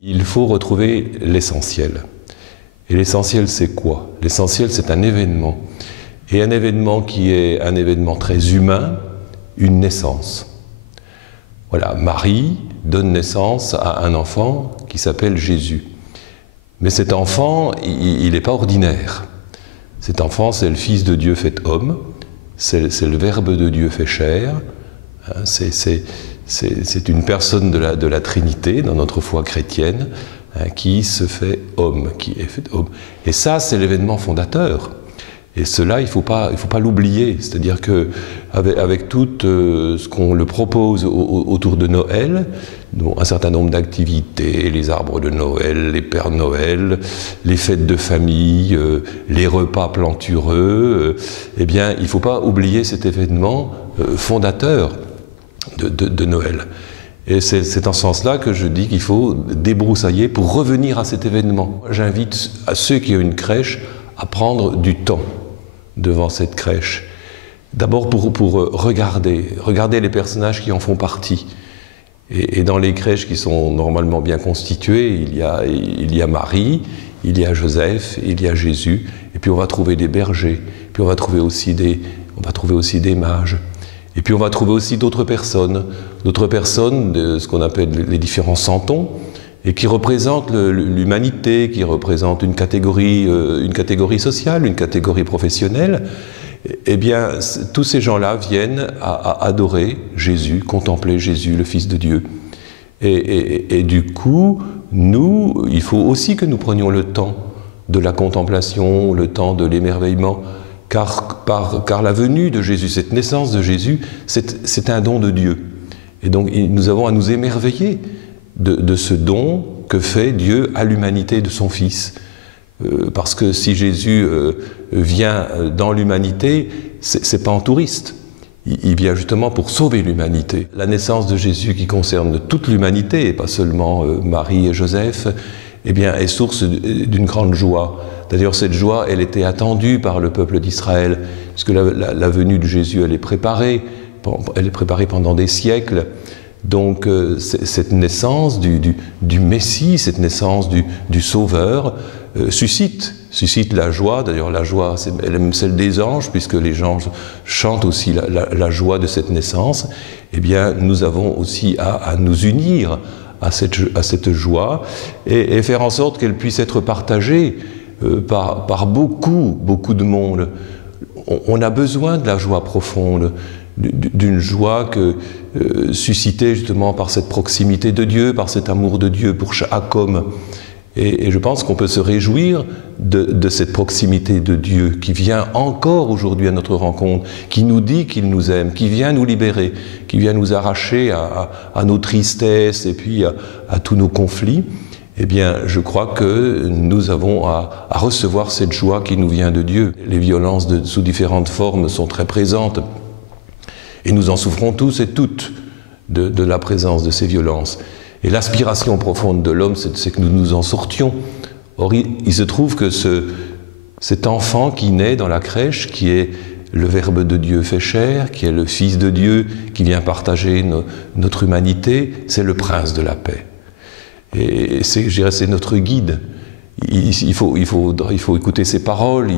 Il faut retrouver l'essentiel. Et l'essentiel, c'est quoi? L'essentiel, c'est un événement. Et un événement qui est un événement très humain, une naissance. Voilà, Marie donne naissance à un enfant qui s'appelle Jésus. Mais cet enfant, il n'est pas ordinaire. Cet enfant, c'est le Fils de Dieu fait homme, c'est le Verbe de Dieu fait chair, c'est une personne de la Trinité, dans notre foi chrétienne, qui se fait homme, qui est fait homme. Et ça, c'est l'événement fondateur. Et cela, il faut pas l'oublier. C'est-à-dire qu'avec tout ce qu'on le propose autour de Noël, un certain nombre d'activités, les arbres de Noël, les Pères Noël, les fêtes de famille, les repas plantureux, eh bien, il ne faut pas oublier cet événement fondateur de Noël. Et c'est en ce sens-là que je dis qu'il faut débroussailler pour revenir à cet événement. J'invite à ceux qui ont une crèche à prendre du temps devant cette crèche. D'abord pour regarder les personnages qui en font partie. Et dans les crèches qui sont normalement bien constituées, il y a Marie, il y a Joseph, il y a Jésus, et puis on va trouver des bergers, puis on va trouver aussi des mages. Et puis on va trouver aussi d'autres personnes de ce qu'on appelle les différents santons, et qui représentent l'humanité, qui représentent une catégorie sociale, une catégorie professionnelle. Eh bien, tous ces gens-là viennent à adorer Jésus, contempler Jésus, le Fils de Dieu. Et du coup, nous, il faut aussi que nous prenions le temps de la contemplation, le temps de l'émerveillement, car la venue de Jésus, cette naissance de Jésus, c'est un don de Dieu. Et donc, nous avons à nous émerveiller de ce don que fait Dieu à l'humanité de son Fils. Parce que si Jésus vient dans l'humanité, c'est pas en touriste. Il vient justement pour sauver l'humanité. La naissance de Jésus qui concerne toute l'humanité, et pas seulement Marie et Joseph, eh bien, est source d'une grande joie. D'ailleurs, cette joie, elle était attendue par le peuple d'Israël, puisque la venue de Jésus, elle est préparée pendant des siècles. Donc, cette naissance du Messie, cette naissance du Sauveur, suscite la joie. D'ailleurs, la joie, elle est même celle des anges, puisque les anges chantent aussi la joie de cette naissance. Eh bien, nous avons aussi à nous unir à cette joie et faire en sorte qu'elle puisse être partagée par beaucoup de monde. On a besoin de la joie profonde, d'une joie suscitée justement par cette proximité de Dieu, par cet amour de Dieu pour chaque homme. Et je pense qu'on peut se réjouir de cette proximité de Dieu qui vient encore aujourd'hui à notre rencontre, qui nous dit qu'il nous aime, qui vient nous libérer, qui vient nous arracher à nos tristesses et puis à tous nos conflits. Eh bien, je crois que nous avons à recevoir cette joie qui nous vient de Dieu. Les violences sous différentes formes sont très présentes. Et nous en souffrons tous et toutes de la présence de ces violences. Et l'aspiration profonde de l'homme, c'est que nous nous en sortions. Or, il se trouve que cet enfant qui naît dans la crèche, qui est le Verbe de Dieu fait chair, qui est le Fils de Dieu, qui vient partager notre humanité, c'est le Prince de la paix. Et je dirais, c'est notre guide. Il faut écouter ses paroles,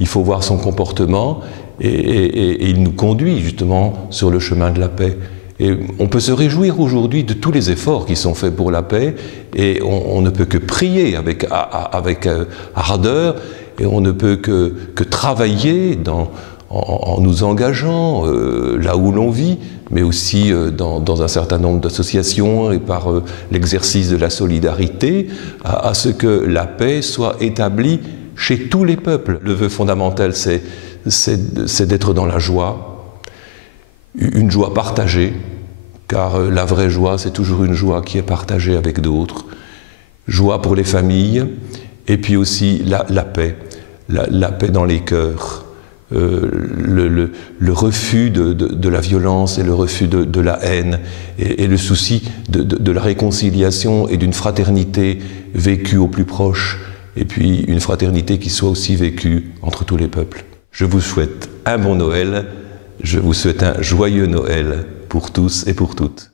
il faut voir son comportement, et il nous conduit justement sur le chemin de la paix. Et on peut se réjouir aujourd'hui de tous les efforts qui sont faits pour la paix, et on ne peut que prier avec ardeur, et on ne peut que travailler en nous engageant là où l'on vit, mais aussi dans un certain nombre d'associations et par l'exercice de la solidarité, à ce que la paix soit établie chez tous les peuples. Le vœu fondamental, c'est d'être dans la joie, une joie partagée, car la vraie joie, c'est toujours une joie qui est partagée avec d'autres. Joie pour les familles, et puis aussi la paix, la paix dans les cœurs. Le refus de la violence et le refus de la haine et le souci de la réconciliation et d'une fraternité vécue au plus proche, et puis une fraternité qui soit aussi vécue entre tous les peuples. Je vous souhaite un bon Noël, je vous souhaite un joyeux Noël pour tous et pour toutes.